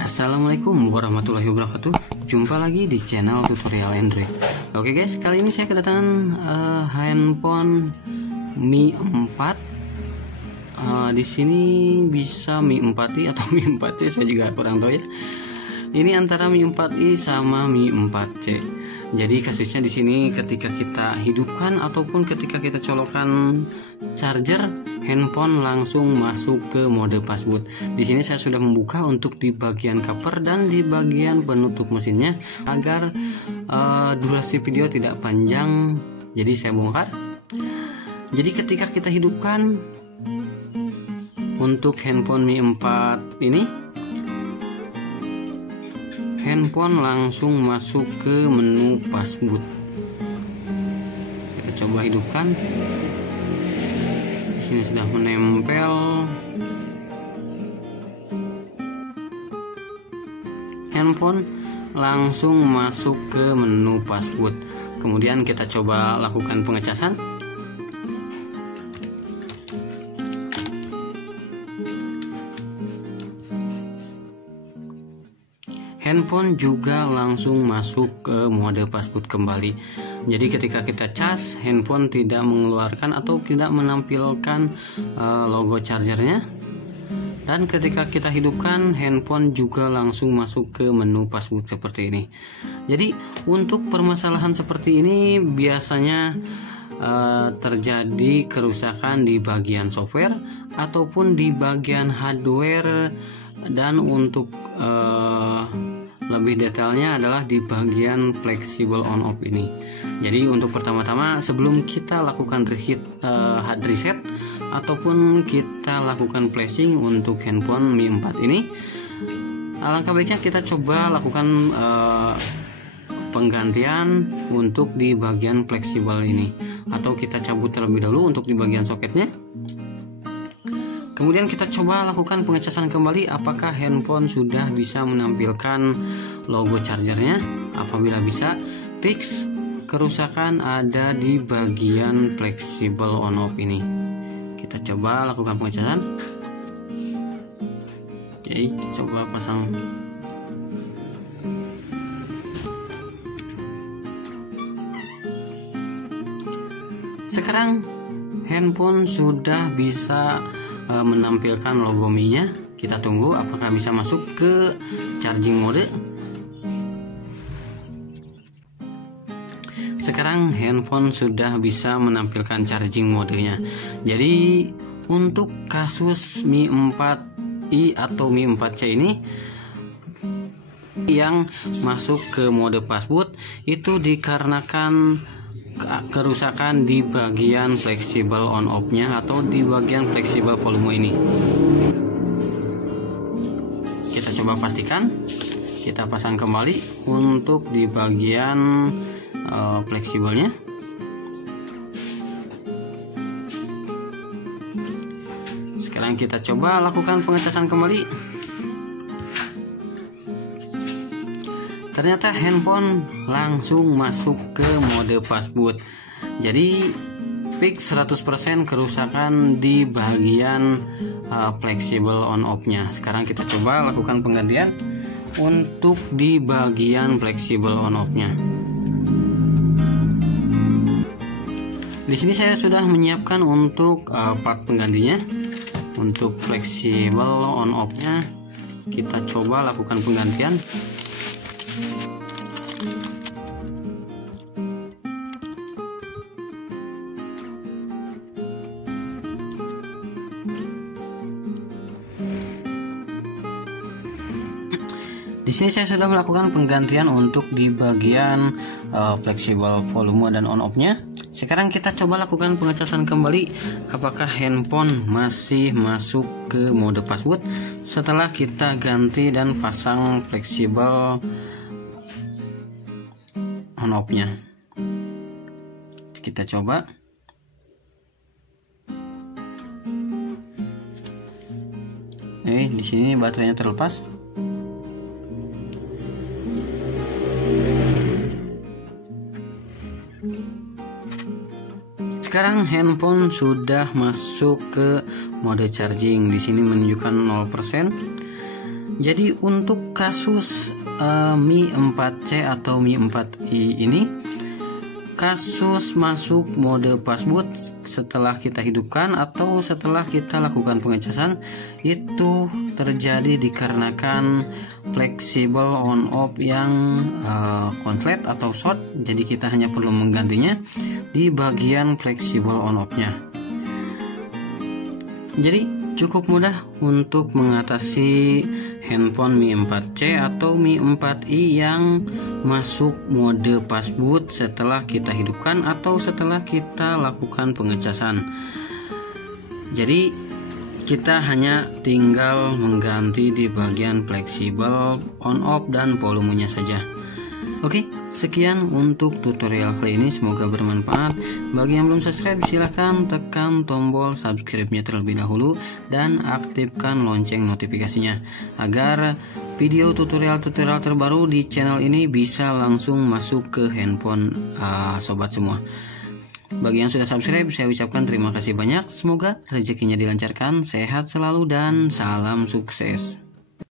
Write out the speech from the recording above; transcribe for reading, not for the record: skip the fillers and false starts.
Assalamualaikum warahmatullahi wabarakatuh. Jumpa lagi di channel tutorial Android. Oke guys, kali ini saya kedatangan handphone Mi 4. Di sini bisa Mi 4i atau Mi 4c, saya juga kurang tahu ya. Ini antara Mi 4i sama Mi 4c. Jadi kasusnya di sini ketika kita hidupkan ataupun ketika kita colokkan charger, handphone langsung masuk ke mode fastboot. Di sini saya sudah membuka untuk di bagian cover dan di bagian penutup mesinnya agar durasi video tidak panjang. Jadi saya bongkar. Jadi ketika kita hidupkan untuk handphone Mi 4 ini, handphone langsung masuk ke menu fastboot. Kita coba hidupkan. Di sini sudah menempel. Handphone langsung masuk ke menu fastboot. Kemudian kita coba lakukan pengecasan. Handphone juga langsung masuk ke mode fastboot kembali. Jadi ketika kita cas, handphone tidak mengeluarkan atau tidak menampilkan logo chargernya. Dan ketika kita hidupkan, handphone juga langsung masuk ke menu fastboot seperti ini. Jadi untuk permasalahan seperti ini biasanya terjadi kerusakan di bagian software ataupun di bagian hardware, dan untuk lebih detailnya adalah di bagian flexible on off ini. Jadi untuk pertama-tama sebelum kita lakukan hard reset ataupun kita lakukan flashing untuk handphone Mi 4 ini, alangkah baiknya kita coba lakukan penggantian untuk di bagian fleksibel ini, atau kita cabut terlebih dahulu untuk di bagian soketnya. Kemudian kita coba lakukan pengecasan kembali apakah handphone sudah bisa menampilkan logo chargernya. Apabila bisa, fix kerusakan ada di bagian flexible on off ini. Kita coba lakukan pengecasan. Oke, coba pasang. Sekarang handphone sudah bisa menampilkan logo Mi-nya. Kita tunggu apakah bisa masuk ke charging mode. Sekarang handphone sudah bisa menampilkan charging modenya. Jadi untuk kasus Mi 4i atau Mi 4c ini yang masuk ke mode fastboot itu dikarenakan kerusakan di bagian flexible on off nya atau di bagian flexible volume ini. Kita coba pastikan, kita pasang kembali untuk di bagian fleksibelnya. Sekarang kita coba lakukan pengecasan kembali. Ternyata handphone langsung masuk ke mode fastboot. Jadi fix 100% kerusakan di bagian flexible on off nya. Sekarang kita coba lakukan penggantian untuk di bagian flexible on off nya. Di sini saya sudah menyiapkan untuk part penggantinya. Untuk flexible on off nya kita coba lakukan penggantian. Di sini saya sudah melakukan penggantian untuk di bagian flexible volume dan on off-nya. Sekarang kita coba lakukan pengecasan kembali apakah handphone masih masuk ke mode fastboot setelah kita ganti dan pasang flexible on off-nya. Kita coba. Di sini baterainya terlepas. Sekarang handphone sudah masuk ke mode charging. Di sini menunjukkan 0%. Jadi untuk kasus Mi 4C atau Mi 4i ini, kasus masuk mode passboot setelah kita hidupkan atau setelah kita lakukan pengecasan itu terjadi dikarenakan fleksibel on off yang konslet atau short. Jadi kita hanya perlu menggantinya di bagian fleksibel on off nya. Jadi cukup mudah untuk mengatasi handphone Mi 4C atau Mi 4i yang masuk mode passboot setelah kita hidupkan atau setelah kita lakukan pengecasan. Jadi kita hanya tinggal mengganti di bagian fleksibel on off dan volumenya saja. Oke, sekian untuk tutorial kali ini, semoga bermanfaat. Bagi yang belum subscribe, silahkan tekan tombol subscribe-nya terlebih dahulu dan aktifkan lonceng notifikasinya agar video tutorial-tutorial terbaru di channel ini bisa langsung masuk ke handphone sobat semua. Bagi yang sudah subscribe, saya ucapkan terima kasih banyak. Semoga rezekinya dilancarkan, sehat selalu dan salam sukses.